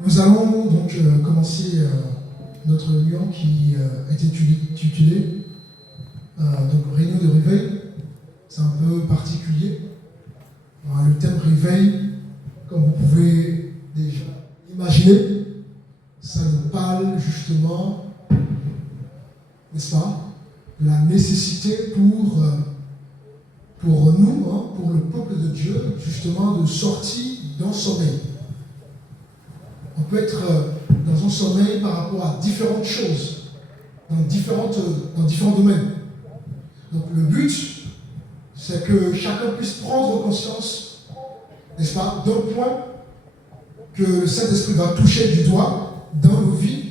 Nous allons donc commencer notre réunion qui est intitulée donc réunion de réveil. C'est un peu particulier. Le thème réveil, comme vous pouvez déjà imaginer, ça nous parle justement, n'est-ce pas, de la nécessité pour nous, pour le peuple de Dieu, justement de sortir d'un sommeil. On peut être dans un sommeil par rapport à différentes choses, dans différents domaines. Donc le but, c'est que chacun puisse prendre conscience, n'est-ce pas, d'un point que le Saint-Esprit va toucher du doigt dans nos vies.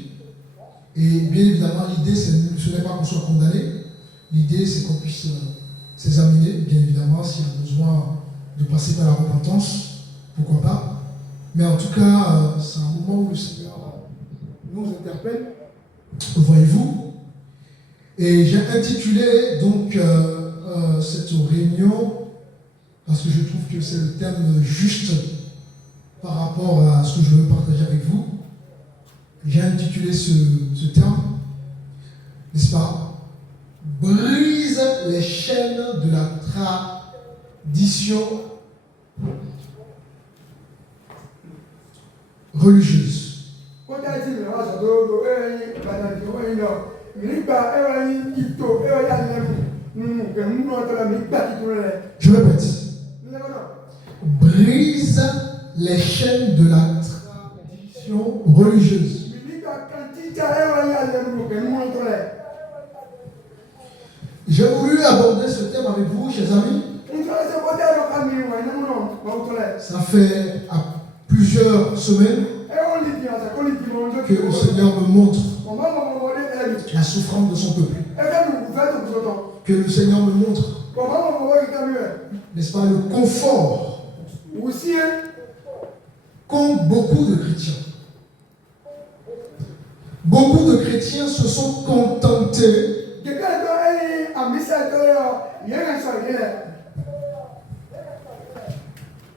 Et bien évidemment, l'idée, ce n'est pas qu'on soit condamné. L'idée, c'est qu'on puisse s'examiner, bien évidemment, s'il y a besoin de passer par la repentance, pourquoi pas. Mais en tout cas, c'est un moment où le Seigneur nous interpelle, voyez-vous. Et j'ai intitulé donc cette réunion, parce que je trouve que c'est le thème juste par rapport à ce que je veux partager avec vous. J'ai intitulé ce terme, n'est-ce pas, brise les chaînes de la tradition religieuse. Je répète. Brise les chaînes de la tradition religieuse. J'ai voulu aborder ce thème avec vous, chers amis. Ça fait à plusieurs semaines que le Seigneur me montre la souffrance de son peuple. Que le Seigneur me montre, n'est-ce pas, le confort qu'ont beaucoup de chrétiens. Beaucoup de chrétiens se sont contentés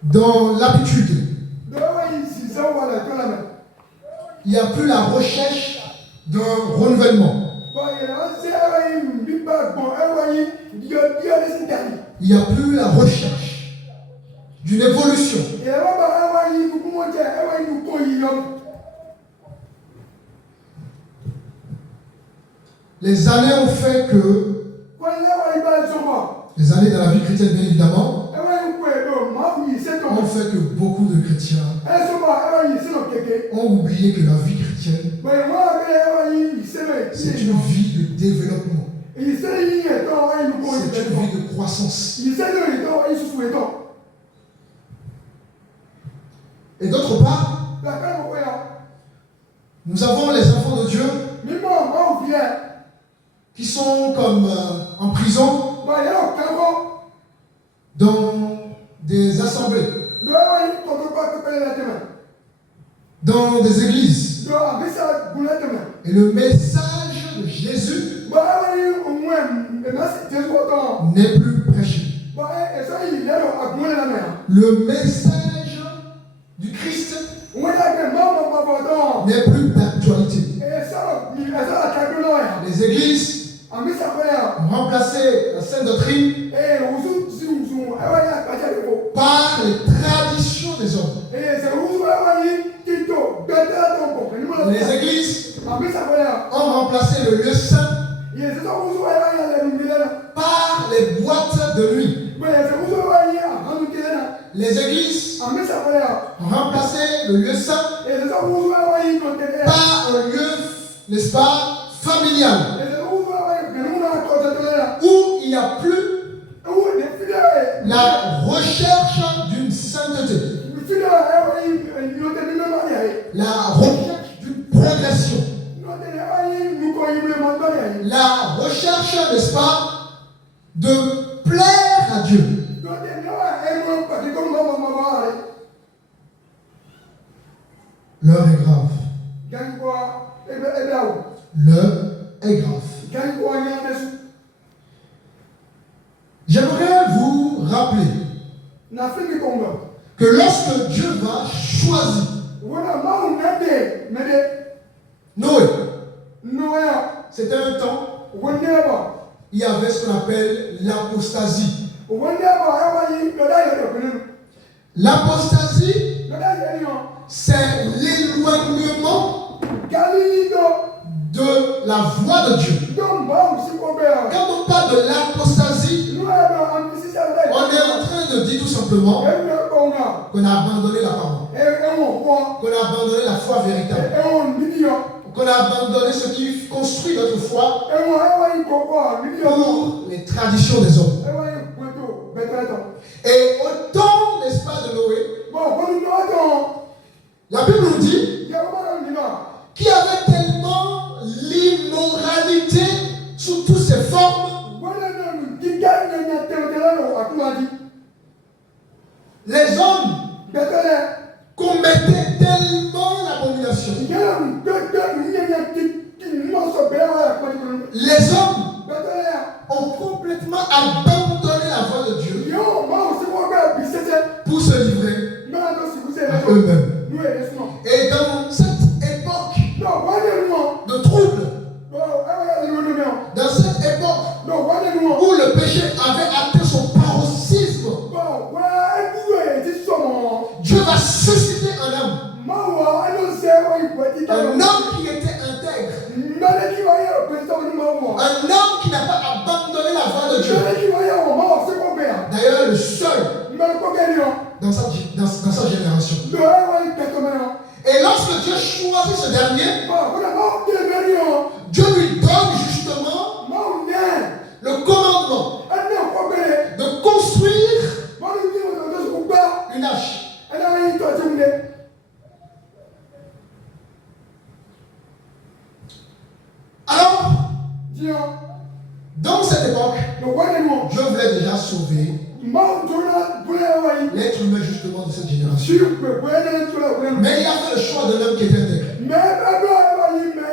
dans l'habitude. Il n'y a plus la recherche d'un renouvellement. Il n'y a plus la recherche d'une évolution. Les années ont fait que, les années dans la vie chrétienne bien évidemment, ont fait que beaucoup de chrétiens ont oublié que la vie chrétienne, c'est une vie de développement. C'est une vie de croissance. Et d'autre part, nous avons les enfants de Dieu qui sont comme en prison dans des assemblées, dans des églises. Et le message de Jésus n'est plus prêché. Le message du Christ n'est plus d'actualité. Les églises ont remplacé la sainte doctrine par les traditions des hommes. Les églises ont remplacé le lieu saint par les boîtes de nuit. Les églises ont remplacé le lieu saint par un lieu, n'est-ce pas, familial, où il n'y a plus la recherche d'une sainteté, la recherche d'une progression, la recherche, n'est-ce pas, de plaire à Dieu. L'heure est grave. L'heure est grave. J'aimerais vous rappeler que lorsque Dieu va choisir Noé. C'était un temps il y avait ce qu'on appelle l'apostasie. L'apostasie, c'est l'éloignement de la voie de Dieu. Quand on parle de l'apostasie, on est en train de dire tout simplement qu'on a abandonné la parole, qu'on a abandonné la foi véritable, qu'on a abandonné ce qui construit notre foi pour les traditions des hommes. Et au temps, n'est-ce pas, de Noé, la Bible nous dit qu'il y avait tellement l'immoralité sous toutes ses formes. Les hommes commettaient tellement l'abomination. Les hommes ont complètement abandonné la voie de Dieu pour se livrer à eux-mêmes. Et dans cette époque de trouble, dans cette époque où le péché avait atteint son paroxysme, Dieu va susciter un homme. Un homme qui était intègre. Un homme qui n'a pas abandonné la voie de Dieu. D'ailleurs, le seul dans sa génération. Et lorsque Dieu choisit ce dernier, Dieu lui donne justement le commandement de construire une hache. Alors, dans cette époque, Dieu voulait déjà sauver l'être humain justement de cette génération. Mais il a fait le choix de l'homme qui était intègre.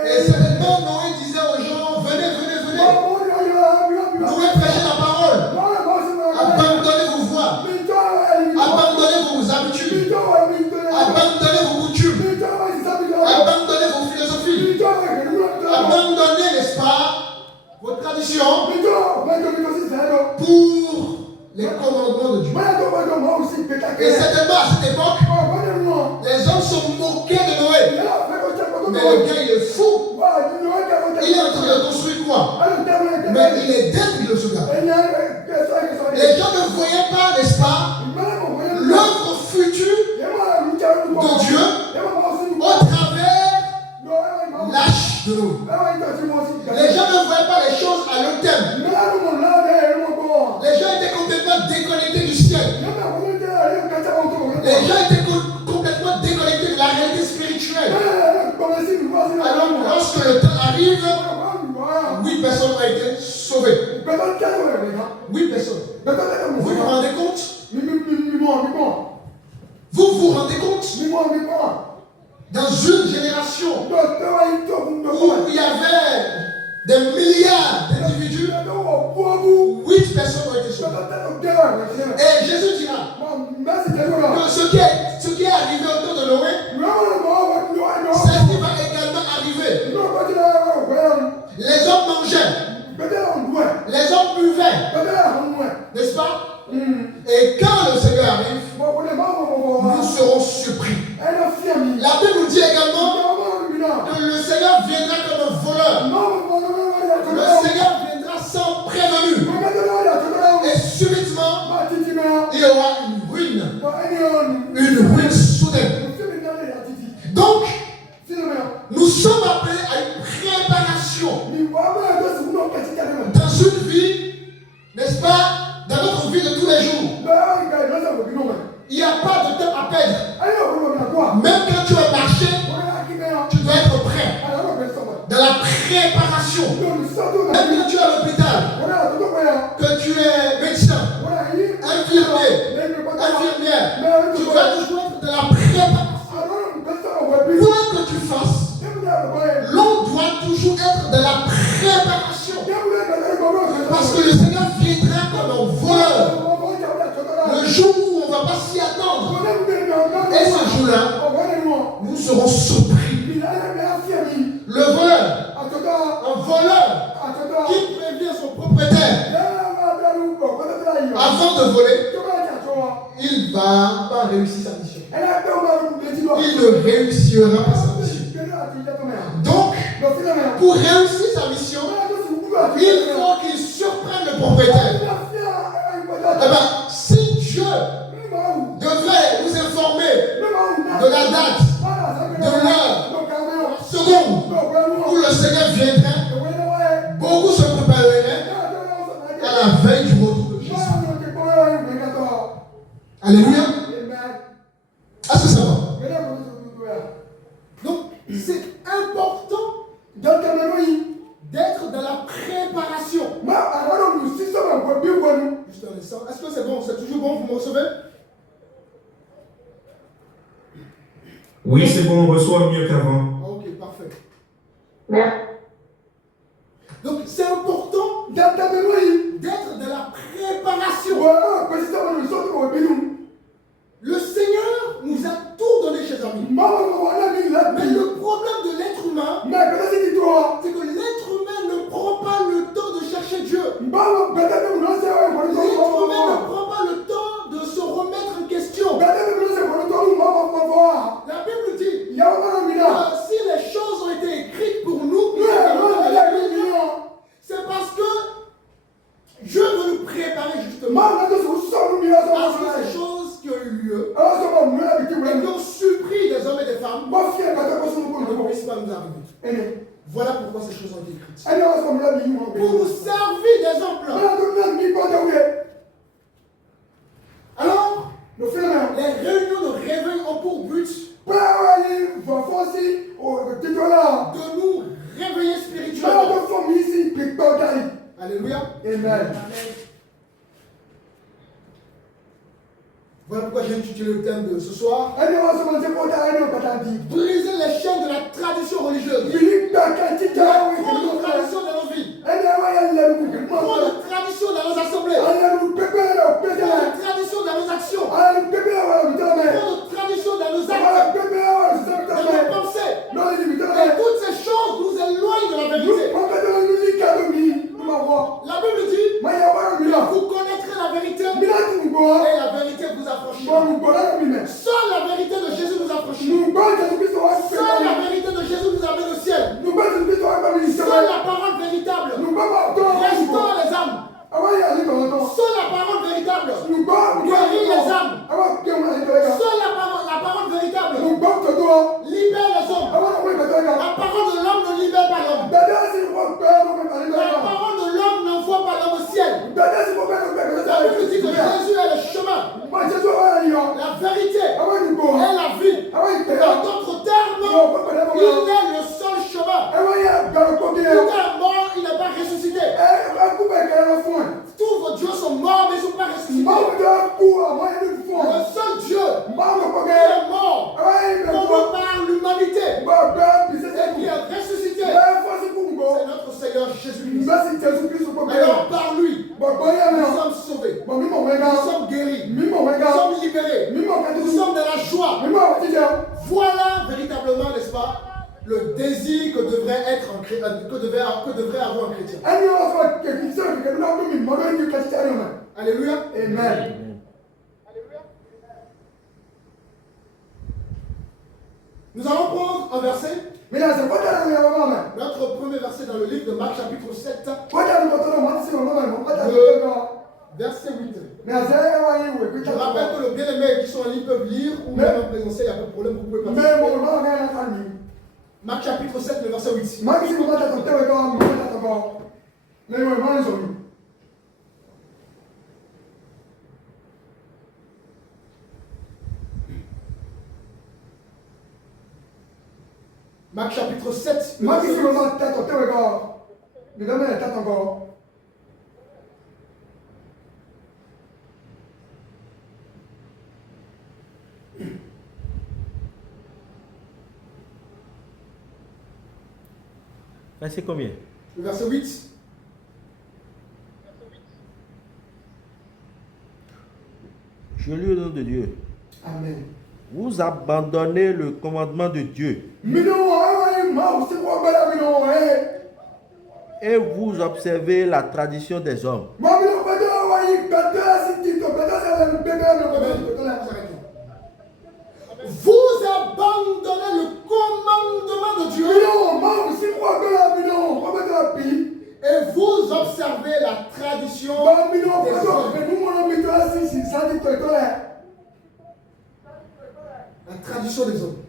Et certainement, Noé disait aux gens, venez, venez, venez. Noé prêchait la parole. Abandonnez vos voies. Abandonnez vos habitudes. Abandonnez vos coutumes. Abandonnez vos philosophies. Abandonnez, n'est-ce pas, vos traditions pour les commandements de Dieu. Et certainement à cette époque, les hommes sont moqués de Noé. Mais le gars, il est fou. Il est en train de construire quoi? Mais il est dingue, ce gars. Les gens ne voyaient pas, n'est-ce pas, l'œuvre future de Dieu au travers l'âge de Noé. Les gens ne voyaient pas les choses à long terme. Les gens étaient complètement déconnectés du ciel. Les gens étaient complètement déconnectés de la réalité spirituelle. Alors, lorsque le temps arrive, 8 personnes ont été sauvées. 8 personnes. Vous vous rendez compte? Vous vous rendez compte? Dans une génération où il y avait des milliards d'individus, 8 personnes ont été sauvées. Et Jésus dira que ce qui est arrivé autour de Noé, c'est ce qui va également arriver. Les hommes mangeaient, les hommes buvaient, n'est-ce pas? Et quand le Seigneur arrive, nous serons surpris. La Bible nous dit également que le Seigneur viendra comme un voleur. Le Seigneur viendra sans prévenu. Et subitement, il y aura une ruine soudaine. Donc, nous sommes appelés à une préparation dans une vie, n'est-ce pas, dans notre vie de tous les jours. Il n'y a pas de temps à perdre. Même quand tu vas marcher, tu dois être prêt. Dans la préparation. Même quand tu es à l'hôpital, que tu es médecin, infirmière, tu dois toujours être dans la préparation. Quoi que tu fasses, l'on doit toujours être dans la préparation. Parce que le Seigneur viendra comme un voleur. Le jour où on ne va pas s'y attendre. Et ce jour-là, nous serons surpris. avant de voler, il ne va pas réussir sa mission. Il ne réussira pas sa mission. Donc, pour réussir sa mission, il faut qu'il surprenne le propriétaire. Eh bien, si Dieu devrait nous informer de la date, de l'heure, seconde où le Seigneur viendrait, beaucoup se prépareraient à la veille du retour de Jésus. Alléluia. Est-ce que ça va? Donc, c'est important d'être dans la préparation. Juste un instant. Est-ce que c'est bon? C'est toujours bon? Vous me recevez? Oui, c'est bon, on reçoit mieux qu'avant. Ok, parfait. Donc, c'est important d'être dans la préparation. Le Seigneur nous a tout donné, chers amis. Mais le problème de l'être humain, c'est que l'être humain ne prend pas le temps de chercher Dieu. L'être humain ne prend pas le temps de se remettre en question. La Bible dit que si les choses ont été écrites pour nous, c'est parce que Dieu veut nous préparer justement à ces choses qui ont eu lieu et qui ont surpris des hommes et des femmes qui ne puissent pas nous arriver. Voilà pourquoi ces choses ont été écrites. Pour nous servir d'exemple. Alors, les réunions de réveil ont pour but de nous réveiller spirituellement. Alléluia. Amen. Voilà pourquoi j'ai intitulé le thème de ce soir. Briser les chaînes de la tradition religieuse. Prendre de tradition dans nos vies. Prendre de tradition dans nos assemblées. Prendre de tradition dans nos actions. Prendre de tradition dans nos actes. Dans nos pensées. Et toutes ces choses nous éloignent de la vérité. La Bible dit que vous connaîtrez la vérité et la vérité vous affranchira. Seule la vérité de Jésus nous affranchit. Seule la vérité de Jésus nous amène au ciel. Seule la parole véritable restaure les âmes. Seule la parole véritable guérit les âmes. Seule la parole véritable libère les hommes. La parole de l'homme ne libère pas l'homme. La parole de l'homme n'envoie pas l'homme au ciel. La Bible dit que Jésus est le chemin, la vérité et la vie. Dans d'autres termes, il est le seul chemin. Tout est mort, il n'est pas ressuscité. Tous vos dieux sont morts, mais ils ne sont pas ressuscités. Le seul Dieu qui est mort pour par l'humanité et qui est ressuscité, c'est notre Seigneur Jésus-Christ. Alors par lui, nous sommes sauvés, nous sommes guéris, nous sommes libérés, nous sommes dans la joie. Voilà véritablement, n'est-ce pas, le désir que devrait avoir un chrétien. Alléluia. Amen. Nous allons prendre un verset. Notre premier verset dans le livre de Marc chapitre 7. Verset 8. Je rappelle que les bien-aimés qui sont en ligne peuvent lire ou même en présentiel, il n'y a pas de problème, vous pouvez participer. Marc chapitre 7, le verset 8. Marc chapitre 7, le verset 8. Verset combien? Le verset 8. Je lis au nom de Dieu. Amen. Vous abandonnez le commandement de Dieu et vous observez la tradition des hommes. Vous abandonnez le commandement de Dieu et vous observez la tradition des hommes. La tradition des hommes.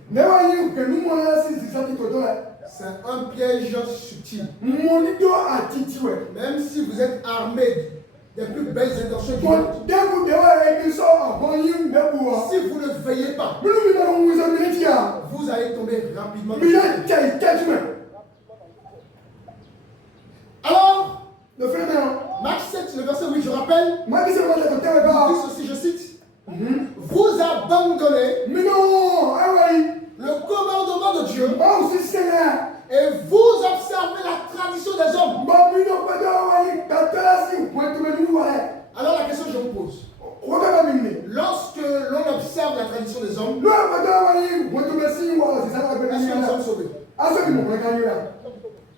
C'est un piège subtil. Même si vous êtes armé des plus belles intentions du monde, si vous ne veillez pas, vous allez tomber rapidement. Alors, Marc 7, le verset 8, je rappelle, il dit ceci, je cite, vous abandonnez le commandement de Dieu et vous observez la tradition des hommes. Alors la question que je vous pose, lorsque l'on observe la tradition des hommes, est-ce que nous sommes sauvés?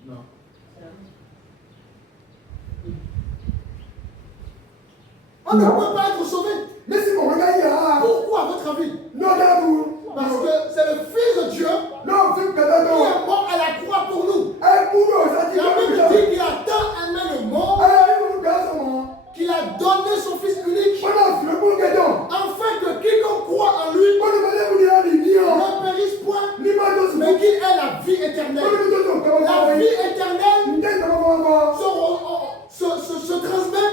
Non. On ne peut pas être sauvé. Pourquoi, à votre avis? Parce que c'est le Fils de Dieu qui est mort à la croix pour nous. La Bible dit qu'il a tant aimé le monde qu'il a donné son Fils unique afin que quiconque croit en lui ne périsse point, mais qu'il ait la vie éternelle. La vie éternelle se transmet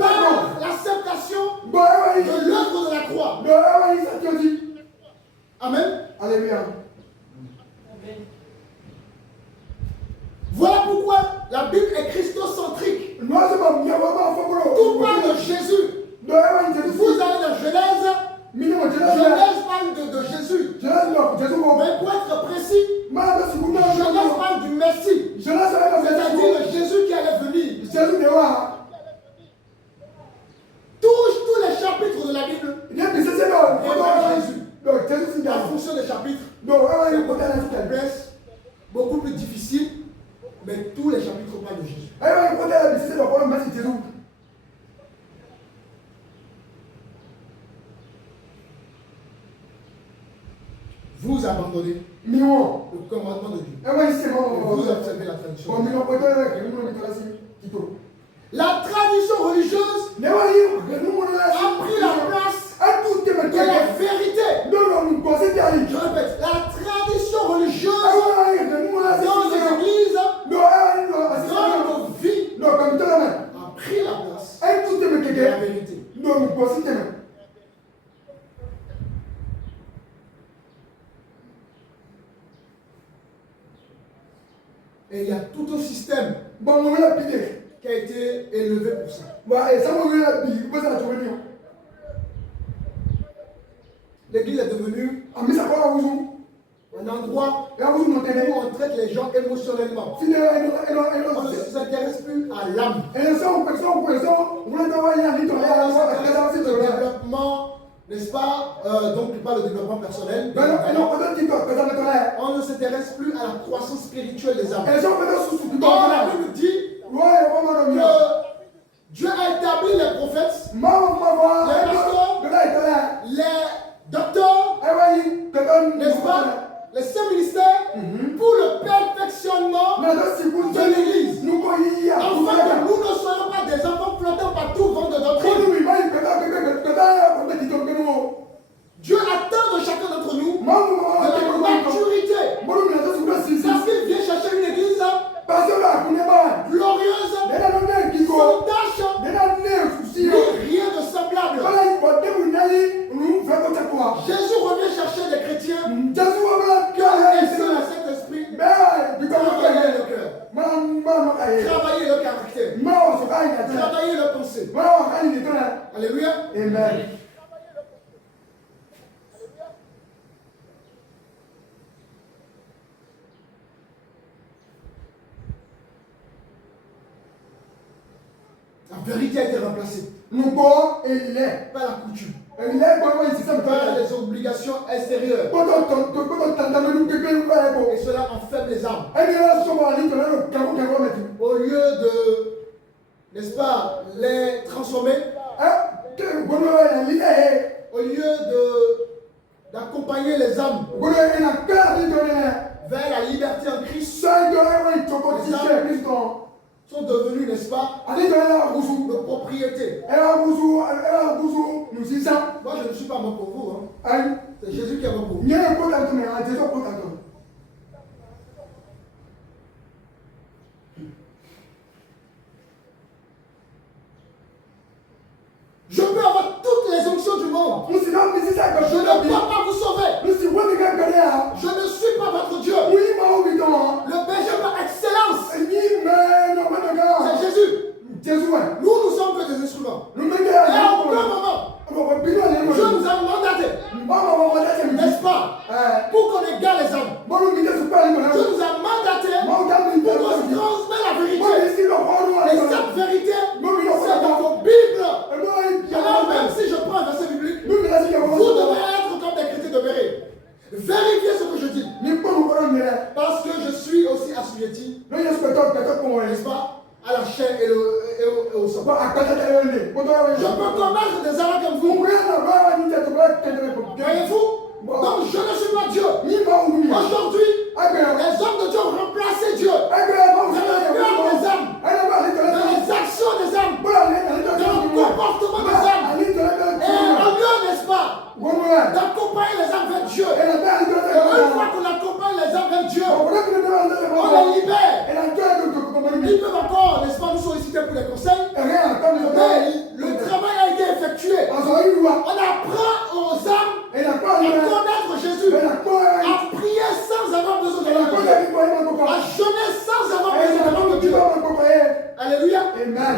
par l'acceptation de l'œuvre de la croix. Amen. Alléluia. Voilà pourquoi la Bible est christocentrique. Tout parle de Jésus. Vous allez dans Genèse. Genèse parle de Jésus. Mais pour être précis, Genèse parle du Messie. C'est-à-dire le Jésus qui allait venir. Tous les chapitres de la Bible évoquent Jésus. La fonction des chapitres, c'est beaucoup plus difficile, mais tous les chapitres parlent de Jésus. Vous abandonnez le commandement de Dieu. Vous observez la tradition. La tradition religieuse a pris la place de la vérité. Je répète, la tradition religieuse dans les églises, dans nos vies, a pris la place de la vérité. Et il y a tout un système qui a été élevé pour ça. L'église est devenue un endroit où on traite les gens émotionnellement. On ne s'intéresse plus à l'âme. On s'intéresse au développement, n'est-ce pas? Donc, il parle de développement personnel. On ne s'intéresse plus à la croissance spirituelle des âmes. Or, la Bible dit que Dieu a établi les prophètes, les pasteurs, les docteurs, n'est-ce pas? Les saints ministères pour le perfectionnement de l'Église. Afin que nous ne soyons pas des enfants flottant partout vent de doctrine. Dieu attend de chacun d'entre nous de la maturité. Parce qu'il vient chercher une église glorieuse, sans tâche, ni rien de semblable. Jésus revient chercher des chrétiens qui ont laissé le Saint-Esprit travailler le cœur, travailler le caractère, travailler le pensée. Alléluia. Amen. La vérité a été remplacée par la coutume, par les obligations extérieures. Et cela enferme les âmes. Au lieu n'est-ce pas, les transformer, au lieu d'accompagner les âmes vers la liberté en Christ, les âmes sont devenus, n'est-ce pas, nos propriétés. Moi, je ne suis pas mort pour vous. Hein. C'est Jésus qui est mort pour vous. Je peux avoir toutes les onctions du monde. Je ne peux pas vous sauver. Je ne suis pas votre Dieu. Le berger par excellence, c'est Jésus. Nous sommes que des instruments. Et à aucun moment, Dieu nous a mandaté, n'est-ce pas, pour qu'on égale les âmes. Dieu nous a mandaté pour qu'on transmette la vérité. Et cette vérité, c'est dans vos Bibles. Alors même si je prends un verset biblique, vous devez être comme des chrétiens de vérité. Vérifiez ce que je dis. Parce que je suis aussi assujetti, n'est-ce pas, à la chair et au sang. Je peux commettre des erreurs comme vous. Voyez-vous? Donc je ne suis pas Dieu. Aujourd'hui, les hommes de Dieu ont remplacé Dieu. Dans le cœur des âmes, dans les actions des âmes, dans le comportement des âmes. Et au lieu, n'est-ce pas, d'accompagner les âmes vers Dieu. Et une fois qu'on accompagne les âmes vers Dieu, on les libère. Ils peuvent encore, n'est-ce pas, nous solliciter pour les conseils. Mais le travail a été effectué. On apprend aux âmes à connaître Jésus, à prier sans avoir besoin de Dieu, à jeûner sans avoir besoin de Dieu. Alléluia. Amen.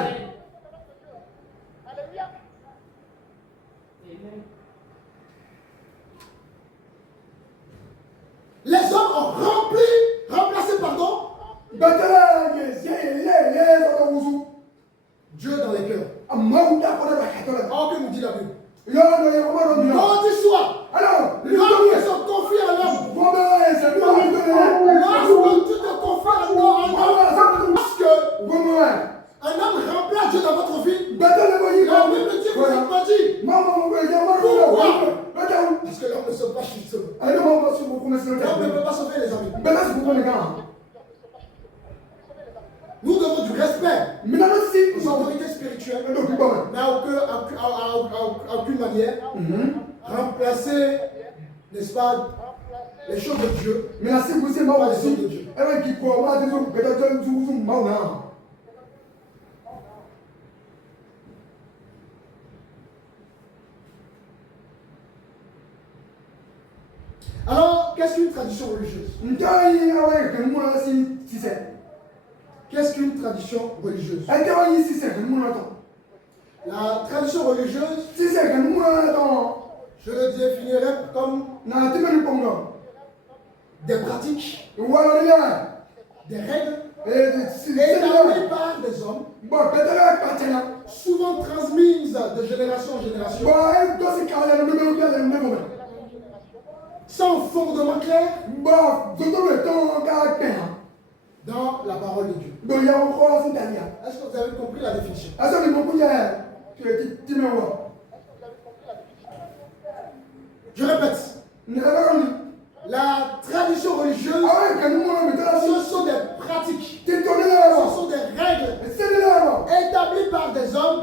Les hommes ont remplacé, Dieu dans les cœurs. Oh, que nous dit la Bible? Maudit soit l'homme qui se confie à l'homme. Lorsque tu te confies à l'homme, lorsque un homme remplace Dieu dans votre vie, la Bible dit que vous êtes maudit. Pourquoi? Parce que l'homme ne sauve pas chez seul. L'homme ne peut pas sauver les amis. Nous devons du respect aux autorités spirituelles, mais à aucune manière remplacer, n'est-ce pas, les choses de Dieu par les choses de Dieu. Alors, qu'est-ce qu'une tradition religieuse? Qu'est-ce qu'une tradition religieuse? La tradition religieuse, je le définirais comme des pratiques, des règles établies par des hommes, souvent transmises de génération en génération, sans fondement clair dans la parole de Dieu. Est-ce que vous avez compris la définition? Je répète, la tradition religieuse, ce sont des pratiques, ce sont des règles établies par des hommes,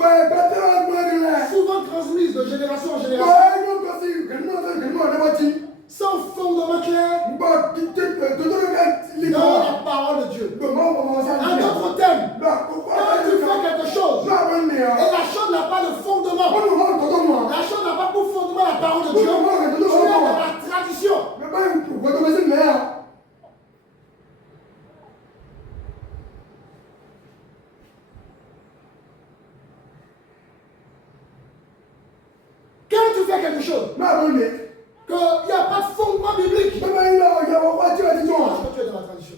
souvent transmises de génération en génération, sans fondement clair dans la parole de Dieu. En d'autres termes, quand tu fais quelque chose et la chose n'a pas de fondement, la chose n'a pas pour fondement la parole de Dieu, tu es dans la tradition. Quand tu fais quelque chose, qu'il n'y a pas de fondement biblique, parce que tu es dans la tradition.